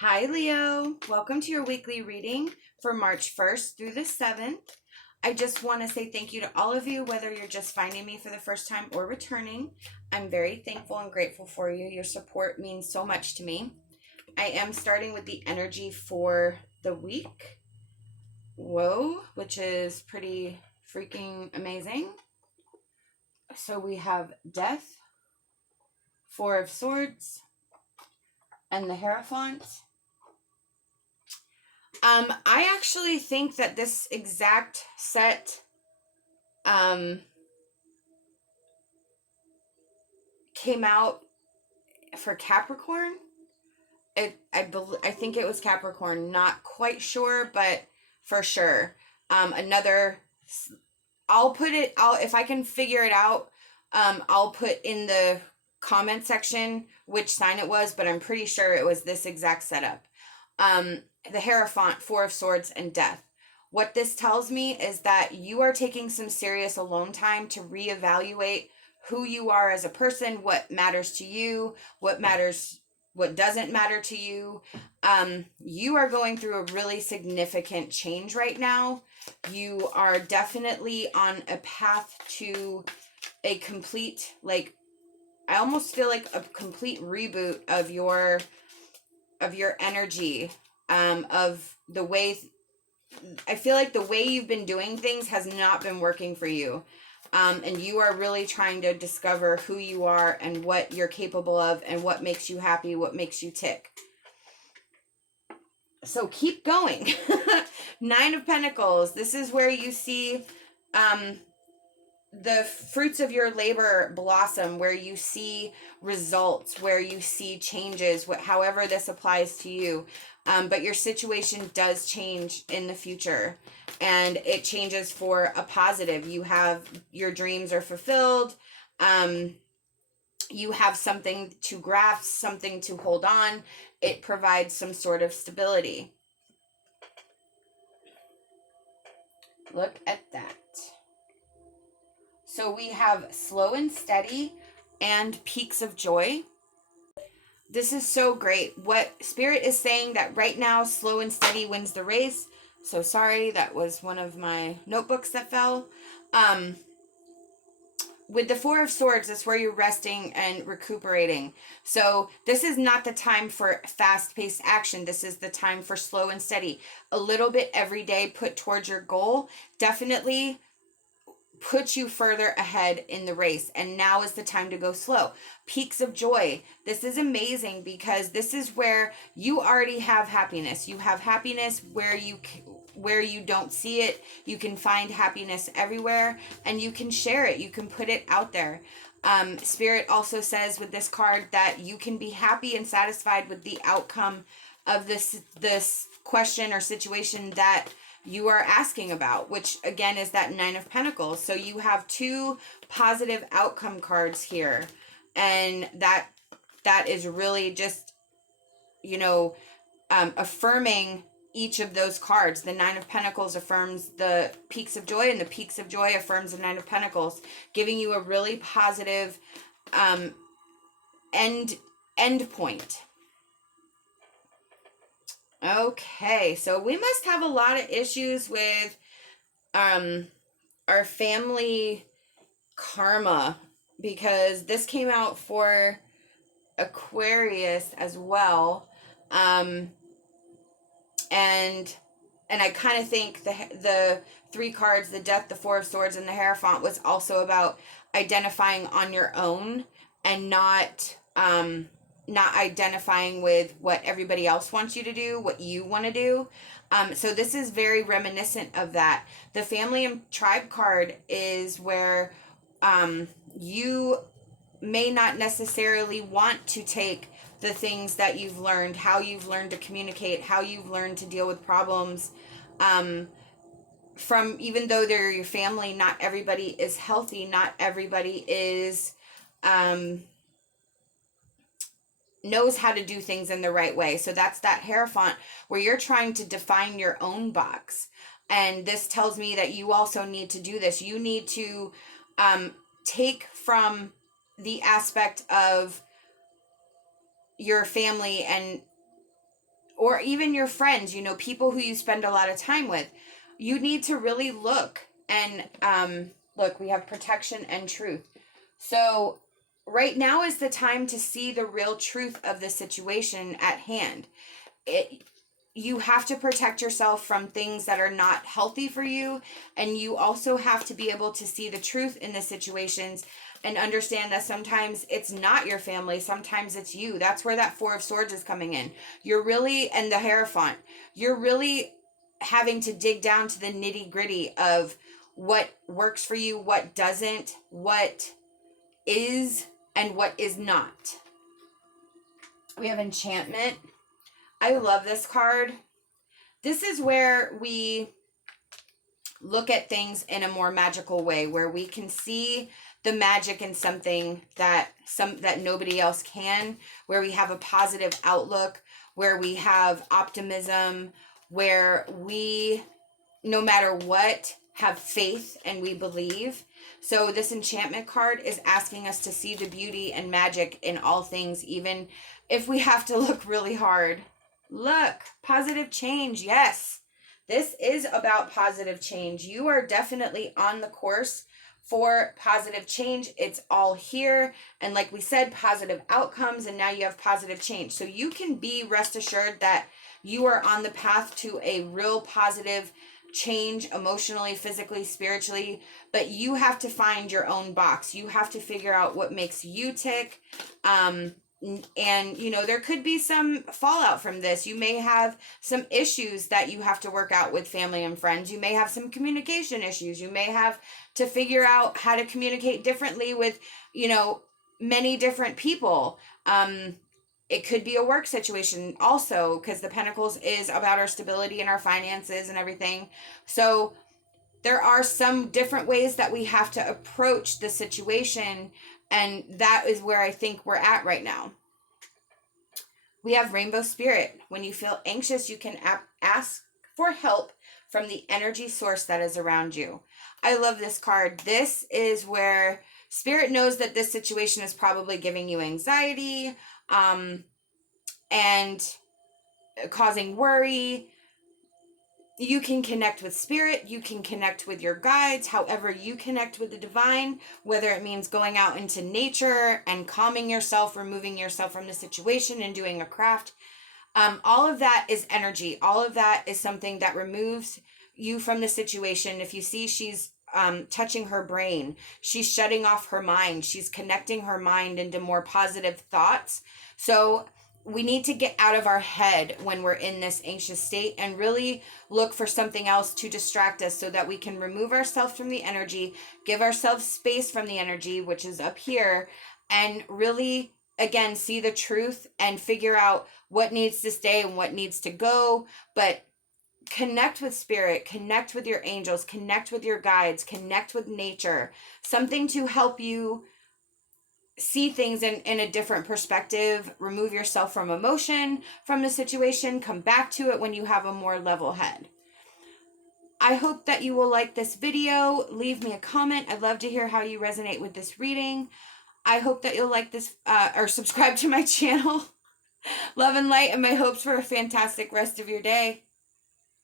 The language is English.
Hi, Leo. Welcome to your weekly reading for March 1st through the 7th. I just want to say thank you to all of you, whether you're just finding me for the first time or returning. I'm very thankful and grateful for you. Your support means so much to me. I am starting with the energy for the week. Whoa, which is pretty freaking amazing. So we have Death, Four of Swords, and the Hierophant. I actually think that this exact set came out for Capricorn. I think it was Capricorn. Not quite sure, but for sure. I'll put it. If I can figure it out. I'll put in the comment section which sign it was, but I'm pretty sure it was this exact setup. The Hierophant, Four of Swords, and Death. What this tells me is that you are taking some serious alone time to reevaluate who you are as a person, what matters to you, what doesn't matter to you. You are going through a really significant change right now. You are definitely on a path to a complete, I almost feel like a complete reboot of your energy, of the way. I feel like the way you've been doing things has not been working for you. And you are really trying to discover who you are and what you're capable of and what makes you happy, what makes you tick. So keep going. Nine of Pentacles. This is where you see the fruits of your labor blossom, where you see results, where you see changes, however this applies to you. But your situation does change in the future, and it changes for a positive. Your dreams are fulfilled. You have something to grasp, something to hold on. It provides some sort of stability. Look at that. So we have slow and steady and peaks of joy. This is so great. What Spirit is saying that right now, slow and steady wins the race. So sorry, that was one of my notebooks that fell. With the Four of Swords, that's where you're resting and recuperating. So this is not the time for fast-paced action. This is the time for slow and steady. A little bit every day put towards your goal definitely put you further ahead in the race, and now is the time to go slow. Peaks of joy. This is amazing because this is where you already have happiness. You have happiness where you don't see it. You can find happiness everywhere, and you can share it. You can put it out there. Spirit also says with this card that you can be happy and satisfied with the outcome of this question or situation that you are asking about, which again is that Nine of Pentacles. So you have two positive outcome cards here, and that is really just, affirming each of those cards. The Nine of Pentacles affirms the peaks of joy, and the peaks of joy affirms the Nine of Pentacles, giving you a really positive end point. Okay, so we must have a lot of issues with our family karma, because this came out for Aquarius as well. And I kind of think the three cards, the Death, the Four of Swords, and the Hierophant, was also about identifying on your own and not identifying with what everybody else wants you to do, what you want to do. So this is very reminiscent of that. The Family and Tribe card is where you may not necessarily want to take the things that you've learned, how you've learned to communicate, how you've learned to deal with problems. From, even though they're your family, not everybody is healthy. Not everybody is knows how to do things in the right way. So that's that Hierophant where you're trying to define your own box. And this tells me that you also need to do this. You need to take from the aspect of your family and or even your friends, you know, people who you spend a lot of time with. You need to really look. And look, we have protection and truth. So right now is the time to see the real truth of the situation at hand. You have to protect yourself from things that are not healthy for you, and you also have to be able to see the truth in the situations and understand that sometimes it's not your family, sometimes it's you. That's where that Four of Swords is coming in. You're really, and the Hierophant, you're really having to dig down to the nitty gritty of what works for you, what doesn't, what is and what is not. We have Enchantment. I love this card. This is where we look at things in a more magical way, where we can see the magic in something that nobody else can, where we have a positive outlook, where we have optimism, where we, no matter what, have faith and we believe. So this Enchantment card is asking us to see the beauty and magic in all things, even if we have to look really hard. Look, positive change. Yes, this is about positive change. You are definitely on the course for positive change. It's all here. And like we said, positive outcomes, and now you have positive change. So you can be rest assured that you are on the path to a real positive change emotionally, physically, spiritually, but you have to find your own box. You have to figure out what makes you tick. And, you know, there could be some fallout from this. You may have some issues that you have to work out with family and friends. You may have some communication issues. You may have to figure out how to communicate differently with, you know, many different people. It could be a work situation also, because the Pentacles is about our stability and our finances and everything. So there are some different ways that we have to approach the situation, and that is where I think we're at right now. We have Rainbow Spirit. When you feel anxious, you can ask for help from the energy source that is around you. I love this card. This is where Spirit knows that this situation is probably giving you anxiety, and causing worry. You can connect with Spirit. You can connect with your guides, however you connect with the divine, whether it means going out into nature and calming yourself, removing yourself from the situation and doing a craft. All of that is energy. All of that is something that removes you from the situation. If you see she's touching her brain, she's shutting off her mind, she's connecting her mind into more positive thoughts. So we need to get out of our head when we're in this anxious state and really look for something else to distract us so that we can remove ourselves from the energy, give ourselves space from the energy, which is up here, and really, again, see the truth and figure out what needs to stay and what needs to go. But connect with Spirit, connect with your angels, connect with your guides, connect with nature, something to help you see things in a different perspective, remove yourself from emotion from the situation, come back to it when you have a more level head. I hope that you will like this video. Leave me a comment. I'd love to hear how you resonate with this reading. I hope that you'll like this or subscribe to my channel. Love and light, and my hopes for a fantastic rest of your day.